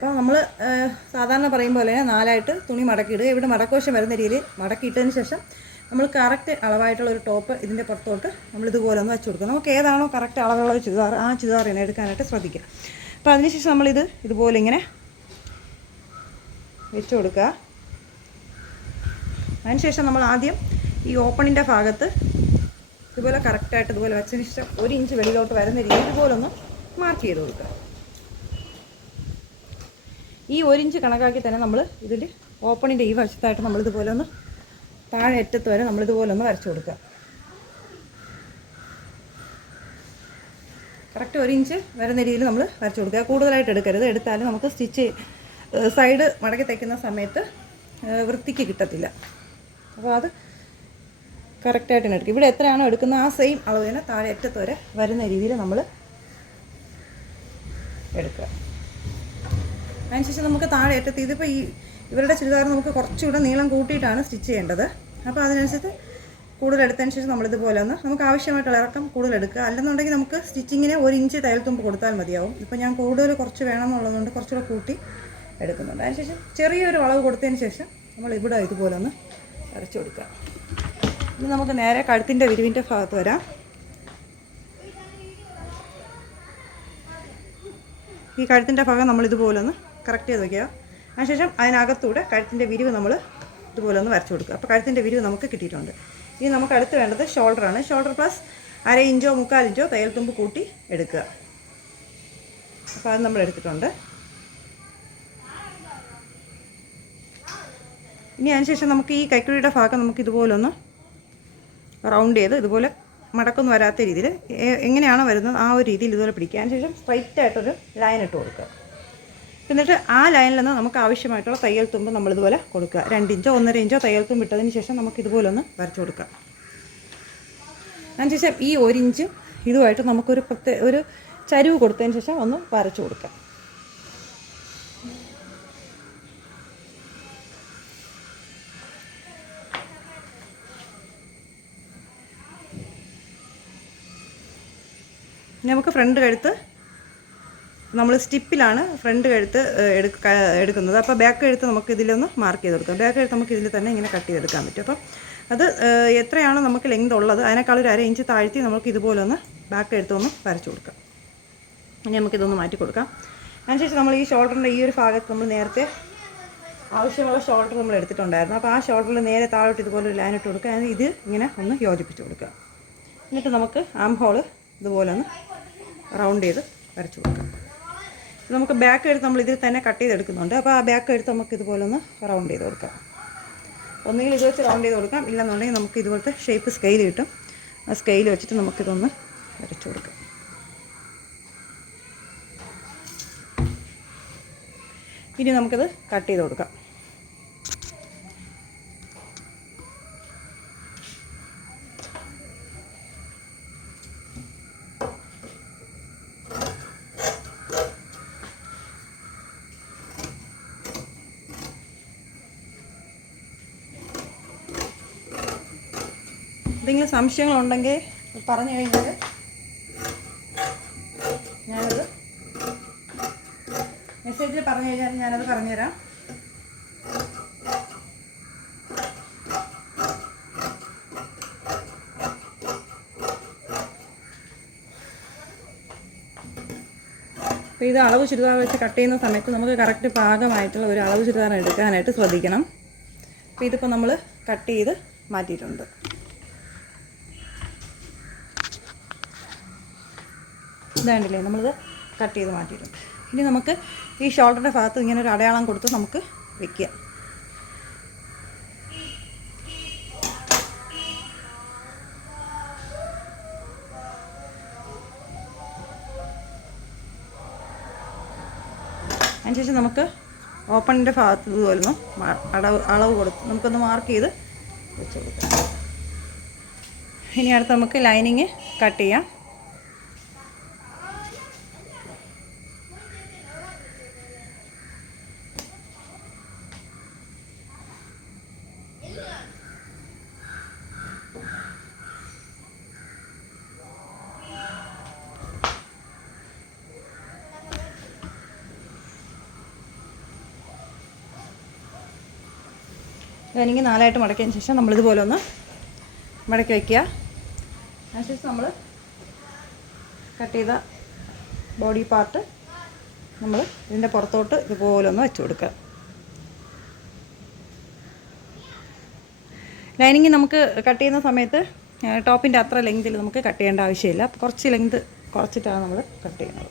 അപ്പോൾ നമ്മൾ സാധാരണ പറയും പോലെ 4ആയിട്ട് തുണി മടക്കിയിടുക. ഇവിടെ മടക്കുവശം വരുന്ന രീതിയിൽ മടക്കിയിട്ടതിന് ശേഷം നമ്മൾ കറക്റ്റ് അളവായിട്ടുള്ള ഒരു ടോപ്പ് ഇതിൻ്റെ പുറത്തോട്ട് നമ്മളിതുപോലെ ഒന്ന് വെച്ച് കൊടുക്കുക. നമുക്ക് ഏതാണോ കറക്റ്റ് അളവുള്ള ചുരിദാർ ആ ചുരിദാറിനെ എടുക്കാനായിട്ട് ശ്രദ്ധിക്കുക. അപ്പോൾ അതിനുശേഷം നമ്മളിത് ഇതുപോലെ ഇങ്ങനെ വെച്ച് കൊടുക്കുക. അതിനുശേഷം നമ്മൾ ആദ്യം ഈ ഓപ്പണിൻ്റെ ഭാഗത്ത് ഇതുപോലെ കറക്റ്റായിട്ട് ഇതുപോലെ വെച്ചതിന് ശേഷം 1 ഇഞ്ച് വെളിയിലോട്ട് വരുന്ന രീതിയിൽ ഇതുപോലെ ഒന്ന് മാർക്ക് ചെയ്ത് കൊടുക്കുക. ഈ 1 ഇഞ്ച് കണക്കാക്കി തന്നെ നമ്മൾ ഇതിൽ ഓപ്പണിൻ്റെ ഈ വശത്തായിട്ട് നമ്മളിതുപോലെ ഒന്ന് താഴെ അറ്റത്ത് വരെ നമ്മളിതുപോലെ ഒന്ന് വരച്ചു കൊടുക്കുക. കറക്റ്റ് 1 ഇഞ്ച് വരുന്ന രീതിയിൽ നമ്മൾ വരച്ചു കൊടുക്കുക. കൂടുതലായിട്ട് എടുക്കരുത്. എടുത്താലും നമുക്ക് സ്റ്റിച്ച് സൈഡ് മടക്കി തയ്ക്കുന്ന സമയത്ത് വൃത്തിക്ക് കിട്ടത്തില്ല. അപ്പോൾ അത് കറക്റ്റായിട്ട് തന്നെ എടുക്കുക. ഇവിടെ എത്രയാണോ എടുക്കുന്നത് ആ സെയിം അളവ് തന്നെ താഴെ അറ്റത്ത് വരെ വരുന്ന രീതിയിൽ നമ്മൾ എടുക്കുക. അതിനുശേഷം നമുക്ക് താഴെ അറ്റത്ത് ഇതിപ്പോൾ ഇവരുടെ ചുരിദാർ നമുക്ക് കുറച്ചുകൂടെ നീളം കൂട്ടിയിട്ടാണ് സ്റ്റിച്ച് ചെയ്യേണ്ടത്. അപ്പോൾ അതിനനുസരിച്ച് കൂടുതൽ എടുത്തതിന് ശേഷം നമ്മളിതുപോലെ ഒന്ന് നമുക്ക് ആവശ്യമായിട്ടുള്ള ഇറക്കം കൂടുതൽ എടുക്കുക. അല്ലെന്നുണ്ടെങ്കിൽ നമുക്ക് സ്റ്റിച്ചിങ്ങിന് 1 ഇഞ്ച് തയ്യൽ തുമ്പ് കൊടുത്താൽ മതിയാവും. ഇപ്പോൾ ഞാൻ കൂടുതൽ കുറച്ച് വേണമെന്നുള്ളതുകൊണ്ട് കുറച്ചുകൂടെ കൂട്ടി എടുക്കുന്നുണ്ട്. അതിനുശേഷം ചെറിയൊരു വളവ് കൊടുത്തതിന് ശേഷം നമ്മൾ ഇവിടെ ഇതുപോലെ ഒന്ന് വരച്ചു കൊടുക്കുക. ഇനി നമുക്ക് നേരെ കഴുത്തിൻ്റെ വിരിവിൻ്റെ ഭാഗത്ത് വരാം. ഈ കഴുത്തിൻ്റെ ഭാഗം നമ്മളിതുപോലെ ഒന്ന് കറക്റ്റ് ചെയ്ത് വയ്ക്കുക. അതിനുശേഷം അതിനകത്തൂടെ കഴുത്തിൻ്റെ വിരിവ് നമ്മൾ ഇതുപോലെ ഒന്ന് വരച്ചു കൊടുക്കുക. അപ്പോൾ കഴുത്തിൻ്റെ വിരിവ് നമുക്ക് കിട്ടിയിട്ടുണ്ട്. ഇനി നമുക്ക് അടുത്ത് വേണ്ടത് ഷോൾഡറാണ്. ഷോൾഡർ പ്ലസ് 1/2 ഇഞ്ചോ 3/4 ഇഞ്ചോ തയ്യൽ തുമ്പ് കൂട്ടി എടുക്കുക. അപ്പോൾ അത് നമ്മൾ എടുത്തിട്ടുണ്ട്. ഇനി അതിനുശേഷം നമുക്ക് ഈ കൈക്കുഴിയുടെ ഭാഗം നമുക്ക് ഇതുപോലെ ഒന്ന് റൗണ്ട് ചെയ്ത് ഇതുപോലെ മടക്കൊന്നും വരാത്ത രീതിയിൽ എങ്ങനെയാണോ വരുന്നത് ആ ഒരു രീതിയിൽ ഇതുപോലെ പിടിക്കുക. അതിനുശേഷം സ്ട്രൈറ്റ് ആയിട്ടൊരു ലൈൻ ഇട്ട് കൊടുക്കുക. എന്നിട്ട് ആ ലൈനിൽ നിന്ന് നമുക്ക് ആവശ്യമായിട്ടുള്ള തയ്യൽ തുമ്പ് നമ്മളിതുപോലെ കൊടുക്കുക. 2 ഇഞ്ചോ 1.5 ഇഞ്ചോ തയ്യൽ തുമ്പ് ഇട്ടതിന് ശേഷം നമുക്കിതുപോലെ ഒന്ന് വരച്ചു കൊടുക്കാം. അതിനുശേഷം ഈ 1 ഇഞ്ച് ഇതുമായിട്ട് നമുക്കൊരു ഒരു ചരിവ് കൊടുത്തതിന് ശേഷം ഒന്ന് വരച്ചു കൊടുക്കാം. നമുക്ക് ഫ്രണ്ട് കഴുത്ത് നമ്മൾ സ്റ്റിപ്പിലാണ് ഫ്രണ്ട് കഴുത്ത് എടുക്കുന്നത്. അപ്പോൾ ബാക്ക് കഴുത്ത് നമുക്ക് ഇതിലൊന്ന് മാർക്ക് ചെയ്ത് കൊടുക്കാം. ബാക്ക് കഴുത്ത് നമുക്ക് ഇതിൽ തന്നെ ഇങ്ങനെ കട്ട് ചെയ്തെടുക്കാൻ പറ്റും. അപ്പം അത് എത്രയാണോ നമുക്ക് ലെങ്ത് ഉള്ളത് അതിനേക്കാൾ ഒരു 1/2 ഇഞ്ച് താഴ്ത്തി നമുക്ക് ഇതുപോലെ ഒന്ന് ബാക്ക് കഴുത്തൊന്ന് വരച്ചു കൊടുക്കാം. ഇനി നമുക്കിതൊന്ന് മാറ്റി കൊടുക്കാം. അതിനുശേഷം നമ്മൾ ഈ ഷോൾഡറിൻ്റെ ഈ ഒരു ഭാഗത്ത് നമ്മൾ നേരത്തെ ആവശ്യമുള്ള ഷോൾഡർ നമ്മൾ എടുത്തിട്ടുണ്ടായിരുന്നു. അപ്പോൾ ആ ഷോൾഡറിൽ നേരെ താഴോട്ട് ഇതുപോലെ ഒരു ലൈൻ ഇട്ട് കൊടുക്കുക. ഇത് ഇങ്ങനെ ഒന്ന് യോജിപ്പിച്ച് കൊടുക്കുക. എന്നിട്ട് നമുക്ക് ആം ഹോള് ഇതുപോലെ ഒന്ന് റൗണ്ട് ചെയ്ത് വരച്ചു കൊടുക്കാം. നമുക്ക് ബാക്ക് എടുത്ത് നമ്മൾ ഇതിൽ തന്നെ കട്ട് ചെയ്തെടുക്കുന്നുണ്ട്. അപ്പോൾ ആ ബാക്ക് എടുത്ത് നമുക്ക് ഇതുപോലെ ഒന്ന് റൗണ്ട് ചെയ്ത് കൊടുക്കാം. ഒന്നുകിൽ ഇത് വെച്ച് റൗണ്ട് ചെയ്ത് കൊടുക്കാം, ഇല്ലെന്നുണ്ടെങ്കിൽ നമുക്ക് ഇതുപോലത്തെ ഷേപ്പ് സ്കെയിൽ കിട്ടും. ആ സ്കെയിൽ വെച്ചിട്ട് നമുക്കിതൊന്ന് വരച്ചു കൊടുക്കാം. ഇനി നമുക്കിത് കട്ട് ചെയ്ത് കൊടുക്കാം. എന്തെങ്കിലും സംശയങ്ങളുണ്ടെങ്കിൽ പറഞ്ഞു കഴിഞ്ഞാൽ ഞാനത് മെസ്സേജിൽ പറഞ്ഞു കഴിഞ്ഞാൽ ഞാനത് പറഞ്ഞുതരാം. അപ്പോൾ ഇത് അളവ് ചുരിദാർ വെച്ച് കട്ട് ചെയ്യുന്ന സമയത്ത് നമുക്ക് കറക്റ്റ് പാകമായിട്ടുള്ള ഒരു അളവ് ചുരിദാർ എടുക്കാനായിട്ട് ശ്രദ്ധിക്കണം. അപ്പോൾ ഇതിപ്പോൾ നമ്മൾ കട്ട് ചെയ്ത് മാറ്റിയിട്ടുണ്ട്. ഇതാണ്ടില്ലേ നമ്മളിത് കട്ട് ചെയ്ത് മാറ്റിയിട്ടുണ്ട്. ഇനി നമുക്ക് ഈ ഷോൾഡറിൻ്റെ ഭാഗത്ത് ഇങ്ങനെ ഒരു അടയാളം കൊടുത്ത് നമുക്ക് വയ്ക്കുക. അതിനുശേഷം നമുക്ക് ഓപ്പണിൻ്റെ ഭാഗത്ത് ഇതുപോലെ ഒന്ന് അളവ് കൊടുത്ത് നമുക്കൊന്ന് മാർക്ക് ചെയ്ത് വെച്ച് കൊടുക്കാം. ഇനി അടുത്ത് നമുക്ക് ലൈനിങ് കട്ട് ചെയ്യാം. ലൈനിങ് 4ആയിട്ട് മടക്കിയതിന് ശേഷം നമ്മളിതുപോലെ ഒന്ന് മടക്കി വയ്ക്കുക. അതിനുശേഷം നമ്മൾ കട്ട് ചെയ്ത ബോഡി പാർട്ട് നമ്മൾ ഇതിൻ്റെ പുറത്തോട്ട് ഇതുപോലെ ഒന്ന് വെച്ച് കൊടുക്കുക. ലൈനിങ് നമുക്ക് കട്ട് ചെയ്യുന്ന സമയത്ത് ടോപ്പിൻ്റെ അത്ര ലെങ്തിൽ നമുക്ക് കട്ട് ചെയ്യേണ്ട ആവശ്യമില്ല. കുറച്ച് ലെങ്ത് കുറച്ചിട്ടാണ് നമ്മൾ കട്ട് ചെയ്യുന്നത്.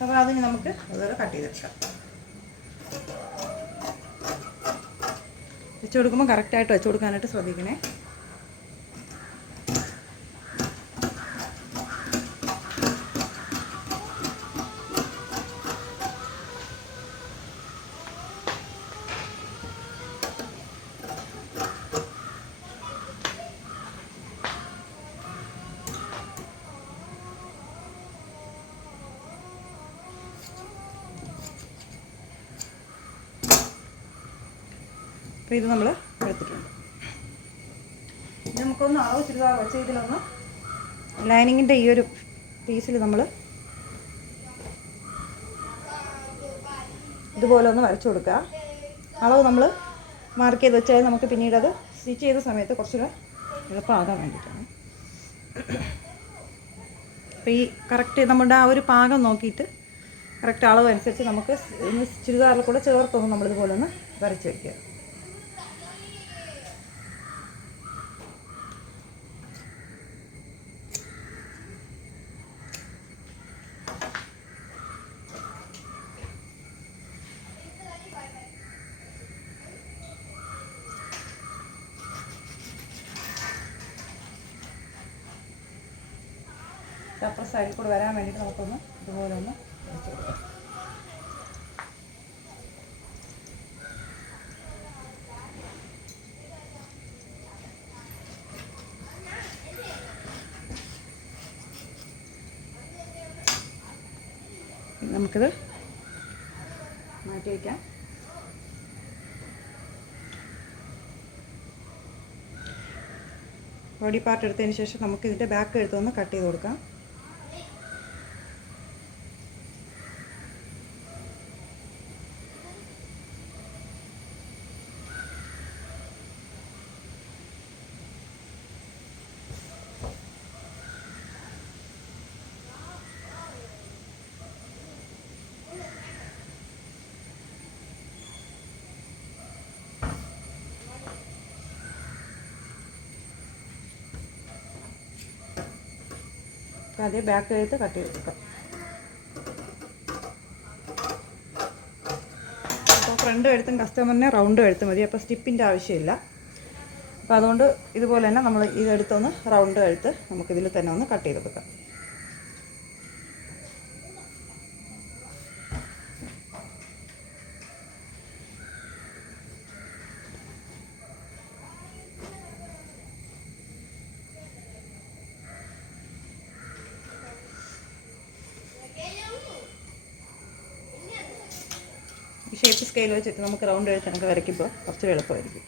അപ്പോൾ അതിന് നമുക്ക് അതുപോലെ കട്ട് ചെയ്തെടുക്കാം. വെച്ച് കൊടുക്കുമ്പോൾ കറക്റ്റായിട്ട് വെച്ച് കൊടുക്കാനായിട്ട് ശ്രദ്ധിക്കണേ. അപ്പോൾ ഇത് നമ്മൾ എടുത്തിട്ടുണ്ട്. ഇത് നമുക്കൊന്ന് അളവ് ചുരിദാർ വെച്ച ഇതിലൊന്ന് ലൈനിങ്ങിൻ്റെ ഈ ഒരു പീസിൽ നമ്മൾ ഇതുപോലെ ഒന്ന് വരച്ചു കൊടുക്കുക. അളവ് നമ്മൾ മാർക്ക് ചെയ്ത് വെച്ചാൽ നമുക്ക് പിന്നീട് അത് സ്റ്റിച്ച് ചെയ്ത സമയത്ത് കുറച്ചുകൂടെ എളുപ്പമാകാൻ വേണ്ടിയിട്ടാണ്. അപ്പോൾ ഈ കറക്റ്റ് നമ്മുടെ ആ ഒരു പാകം നോക്കിയിട്ട് കറക്റ്റ് അളവ് അനുസരിച്ച് നമുക്ക് ചുരിദാറിൽ കൂടെ ചേർത്തൊന്ന് നമ്മളിതുപോലെ ഒന്ന് വരച്ച് വയ്ക്കുക. അപ്പുറ സൈഡിൽ കൂടെ വരാൻ വേണ്ടിയിട്ട് നമുക്കൊന്ന് ഇതുപോലെ ഒന്ന് വെച്ച് കൊടുക്കാം. നമുക്കിത് മാറ്റി വയ്ക്കാം. ബോഡി പാർട്ട് എടുത്തതിന് ശേഷം നമുക്ക് ഇതിൻ്റെ ബാക്ക് എടുത്തൊന്ന് കട്ട് ചെയ്ത് കൊടുക്കാം. ആദ്യം ബാക്ക് കഴുത്ത് കട്ട് ചെയ്തെടുക്കാം. അപ്പോൾ ഫ്രണ്ട് കഴുത്തും കസ്റ്റമറിന് റൗണ്ട് കഴുത്ത് മതി. അപ്പോൾ സ്റ്റിപ്പിൻ്റെ ആവശ്യമില്ല. അപ്പോൾ അതുകൊണ്ട് ഇതുപോലെ തന്നെ നമ്മൾ ഇതെടുത്തൊന്ന് റൗണ്ട് കഴുത്ത് നമുക്കിതിൽ തന്നെ ഒന്ന് കട്ട് ചെയ്തെടുക്കാം. ഷേപ്പ് സ്കെയിൽ വെച്ചിട്ട് നമുക്ക് റൗണ്ട് എഴുത്തൊക്കെ വരയ്ക്കുമ്പോൾ കുറച്ച് എളുപ്പമായിരിക്കും.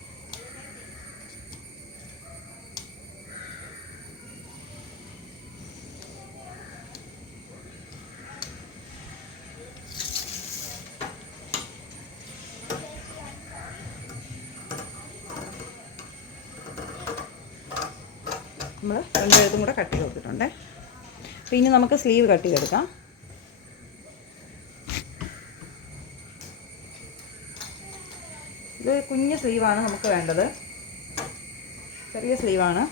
നമ്മൾ രണ്ട് എഴുത്തും കൂടെ കട്ട് ചെയ്ത് കൊടുത്തിട്ടുണ്ട്. പിന്നെ നമുക്ക് സ്ലീവ് കട്ട് ചെയ്തെടുക്കാം. ഇത് കുഞ്ഞ് സ്ലീവാണ് നമുക്ക് വേണ്ടത്, ചെറിയ സ്ലീവാണ്.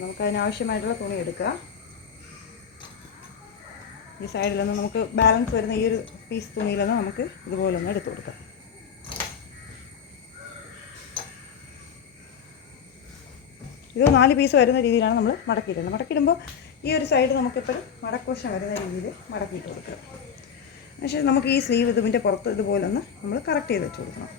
നമുക്കതിനാവശ്യമായിട്ടുള്ള തുണി എടുക്കുക. ഈ സൈഡിലൊന്ന് നമുക്ക് ബാലൻസ് വരുന്ന ഈ ഒരു പീസ് തുണിയിലൊന്ന് നമുക്ക് ഇതുപോലെ ഒന്ന് എടുത്തു കൊടുക്കാം. ഇത് 4 പീസ് വരുന്ന രീതിയിലാണ് നമ്മൾ മടക്കിയിടുന്നത്. മടക്കിയിടുമ്പോൾ ഈ ഒരു സൈഡ് നമുക്കെപ്പോഴും മടക്കുവശം വരുന്ന രീതിയിൽ മടക്കിയിട്ട് കൊടുക്കുക. പക്ഷേ നമുക്ക് ഈ സ്ലീവ് ഇതിൻ്റെ പുറത്ത് ഇതുപോലെ ഒന്ന് നമ്മൾ കറക്റ്റ് ചെയ്ത് വെച്ച് കൊടുക്കണം.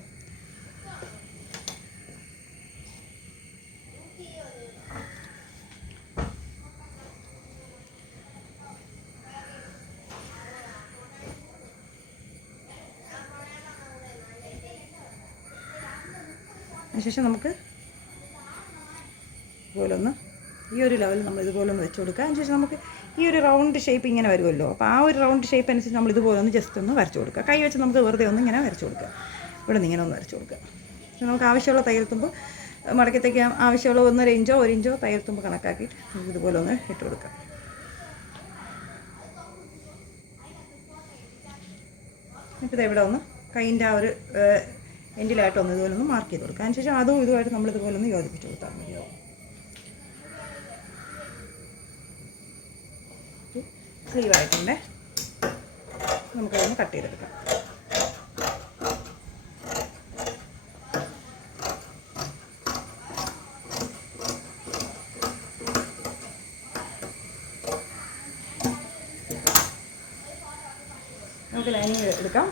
അതിനുശേഷം നമുക്ക് ഇതുപോലെ ഒന്ന് ഈ ഒരു ലെവലിൽ നമ്മൾ ഇതുപോലെ ഒന്ന് വെച്ച് കൊടുക്കുക. അതിനുശേഷം നമുക്ക് ഈ ഒരു റൗണ്ട് ഷേപ്പ് ഇങ്ങനെ വരുമല്ലോ. അപ്പോൾ ആ ഒരു റൗണ്ട് ഷേപ്പ് അനുസരിച്ച് നമ്മൾ ഇതുപോലെ ഒന്ന് ജസ്റ്റ് ഒന്ന് വരച്ച് കൊടുക്കുക. കൈ വെച്ച് നമുക്ക് വെറുതെ ഒന്ന് ഇങ്ങനെ വരച്ച് കൊടുക്കുക. ഇവിടെ നിന്ന് ഇങ്ങനെ ഒന്ന് വരച്ച് കൊടുക്കുക. നമുക്ക് ആവശ്യമുള്ള തയ്യൽ തുമ്പ് മടക്കി തയ്ക്കാൻ ആവശ്യമുള്ള 1.5 ഇഞ്ചോ 1 ഇഞ്ചോ തയ്യൽ തുമ്പ് കണക്കാക്കിയിട്ട് നമുക്ക് ഇതുപോലെ ഒന്ന് ഇട്ട് കൊടുക്കാം. എന്നിട്ട് ഇവിടെ ഒന്ന് കൈൻ്റെ ആ ഒരു എൻഡിലായിട്ടൊന്ന് ഇതുപോലെ ഒന്ന് മാർക്ക് ചെയ്ത് കൊടുക്കുക. അതിനുശേഷം അതും ഇതുമായിട്ട് നമ്മളിതുപോലെ ഒന്ന് യോജിപ്പിച്ച് കൊടുത്താൽ മതിയാവും. സ്ലീവായിട്ടുണ്ട്. നമുക്കതൊന്ന് കട്ട് ചെയ്തെടുക്കാം. നമുക്ക് ലൈനിങ് എടുക്കാം.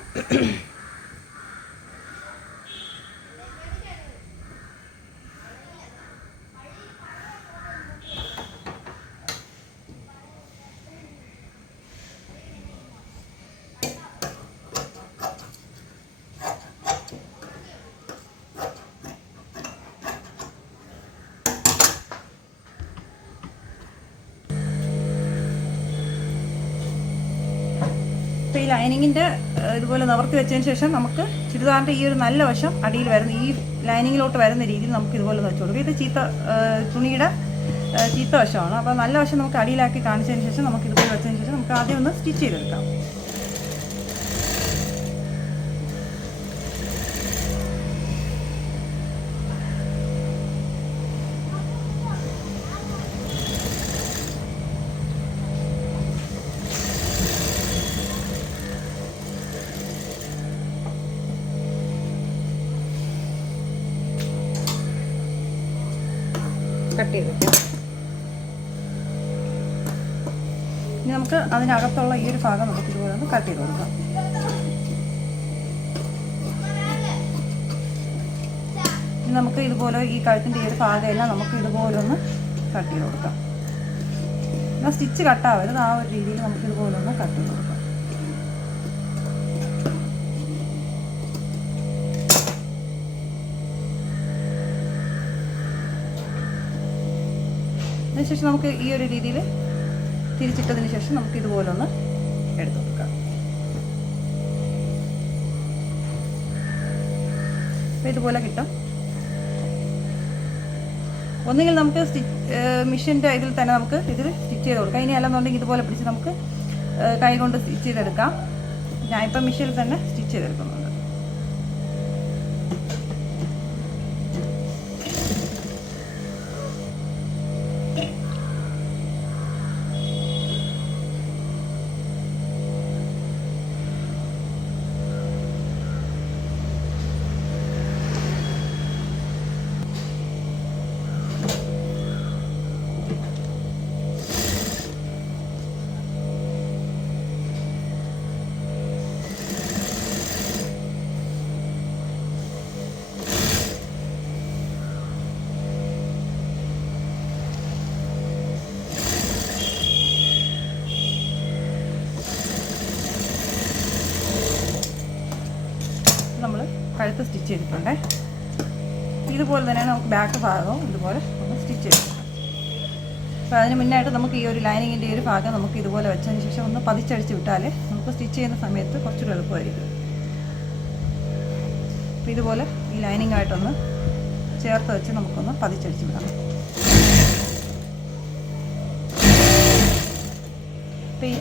ഈ ലൈനിങ്ങിൻ്റെ ഇതുപോലെ നിവർത്തി വെച്ചതിന് ശേഷം നമുക്ക് ചുരിദാറിൻ്റെ ഈ ഒരു നല്ല വശം അടിയിൽ വരുന്ന ഈ ലൈനിങ്ങിലോട്ട് വരുന്ന രീതിയിൽ നമുക്ക് ഇതുപോലെ വെച്ച് കൊടുക്കും. ഇത് തുണിയുടെ ചീത്ത വശമാണ്. അപ്പോൾ നല്ല വശം നമുക്ക് അടിയിലാക്കി കാണിച്ചതിന് ശേഷം നമുക്ക് ഇതുപോലെ വെച്ചതിന് ശേഷം നമുക്ക് ആദ്യം ഒന്ന് സ്റ്റിച്ച് ചെയ്തെടുക്കാം. കട്ട് ചെയ്ത് വെക്കാം. ഇനി നമുക്ക് അതിനകത്തുള്ള ഈ ഒരു ഭാഗം നമുക്ക് ഇതുപോലെ ഒന്ന് കട്ട് ചെയ്ത് കൊടുക്കാം. ഇനി നമുക്ക് ഇതുപോലെ ഈ കഴുത്തിൻ്റെ ഈ ഒരു ഭാഗമെല്ലാം നമുക്ക് ഇതുപോലെ ഒന്ന് കട്ട് ചെയ്ത് കൊടുക്കാം. എന്നാൽ സ്റ്റിച്ച് കട്ടാവരുത്, ആ ഒരു രീതിയിൽ നമുക്ക് ഇതുപോലെ ഒന്ന് കട്ട് ചെയ്ത് കൊടുക്കാം. അതിനുശേഷം നമുക്ക് ഈ ഒരു രീതിയിൽ തിരിച്ചിട്ടതിന് ശേഷം നമുക്ക് ഇതുപോലെ ഒന്ന് എടുത്ത് കൊടുക്കാം. അപ്പോൾ ഇതുപോലെ കിട്ടും. ഒന്നുകിൽ നമുക്ക് മെഷീൻ്റെ ഇതിൽ തന്നെ നമുക്ക് ഇതിൽ സ്റ്റിച്ച് ചെയ്ത് കൊടുക്കാം. ഇനി അല്ലെന്നുണ്ടെങ്കിൽ ഇതുപോലെ പിടിച്ച് നമുക്ക് കൈ കൊണ്ട് സ്റ്റിച്ച് ചെയ്തെടുക്കാം. ഞാനിപ്പം മെഷീനിൽ തന്നെ സ്റ്റിച്ച് ചെയ്തെടുക്കുന്നുണ്ട്. നമ്മൾ കഴുത്ത് സ്റ്റിച്ച് ചെയ്തിട്ടുണ്ട്. ഇതുപോലെ തന്നെ നമുക്ക് ബാക്ക് ഭാഗവും ഇതുപോലെ ഒന്ന് സ്റ്റിച്ച് ചെയ്തിട്ടുണ്ട്. അപ്പോൾ അതിന് മുന്നായിട്ട് നമുക്ക് ഈ ഒരു ലൈനിങ്ങിൻ്റെ ഈ ഒരു ഭാഗം നമുക്ക് ഇതുപോലെ വെച്ചതിന് ശേഷം ഒന്ന് പതിച്ചടിച്ച് വിട്ടാൽ നമുക്ക് സ്റ്റിച്ച് ചെയ്യുന്ന സമയത്ത് കുറച്ചുകൂടി എളുപ്പമായിരിക്കും. അപ്പോൾ ഇതുപോലെ ഈ ലൈനിങ്ങായിട്ടൊന്ന് ചേർത്ത് വെച്ച് നമുക്കൊന്ന് പതിച്ചടിച്ച് വിടാം. അപ്പോൾ ഈ